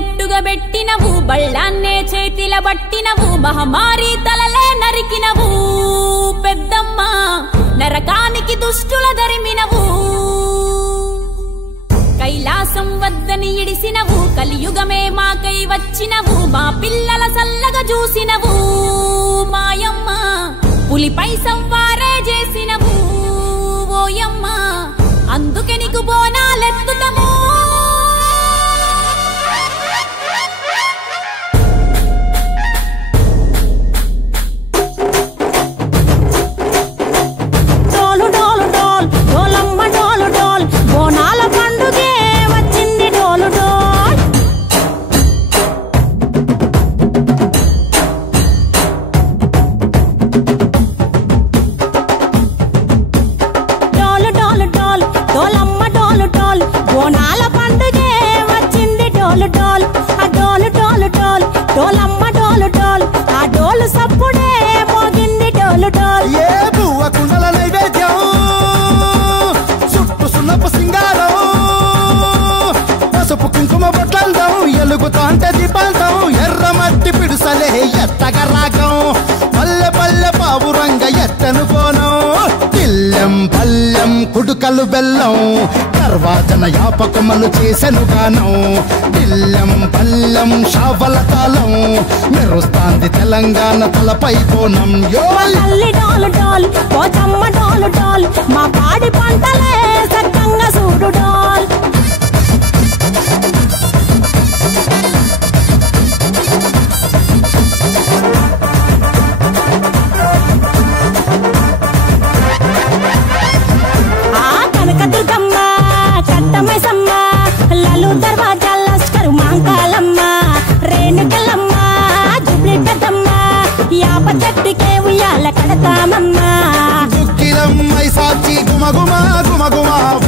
బొట్టుగా పెట్టినవు బళ్ళాన్నే చేతిల బట్టినవు మహమారి తలలే నరికినవు పెద్దమ్మ నరకానికి దుష్టుల దరిమినవు కైలాసం వద్దని ఇడిసినవు కలియుగమే మాకై వచ్చినవు మా పిల్లల సల్లగా చూసినవు మాయమ్మ పులిపై సంవారే చేసినవు ఓయమ్మ అందుకే నీకు బోనాలెత్తుతము ఎర్రమట్టి పిడుసలే ఎత్తగా రాగం పల్లె పల్లె పావురంగ ఎత్తను కోనం తిల్లెం పల్లెం కుడుకలు బెల్లం తర్వాతన యాపకమలు చేసెను గానం తిల్లెం పల్లెం షావల తాళం మెరుస్తాంది తెలంగాణ తలపై కోనం మా పాడి పంటలే సక్కంగా చూడు డోల్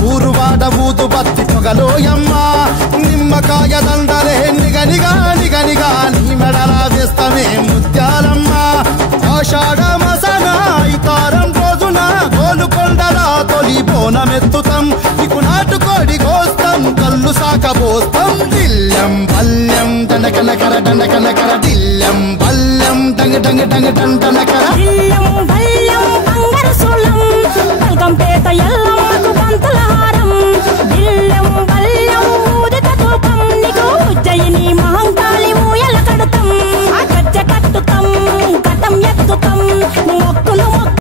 ఊరువాడ ఊదు బత్తి పొగలోయమ్మ నిమ్మకాయ దండలే నిగనిగా నిగనిగా నీ మెడలా వేస్తమే ముత్యాలమ్మ ఆషాఢ మసన ఇతారం రోజున గోలుకొండలా తొలి బోనమెత్తుతాం నీకు నాటుకోడి కోస్తాం కళ్ళు సాకబోస్తాం దిల్లెం పల్లెం దండకనకర దండకనకర దిల్లెం పల్లెం డంగ డంగ డంగ డండనకర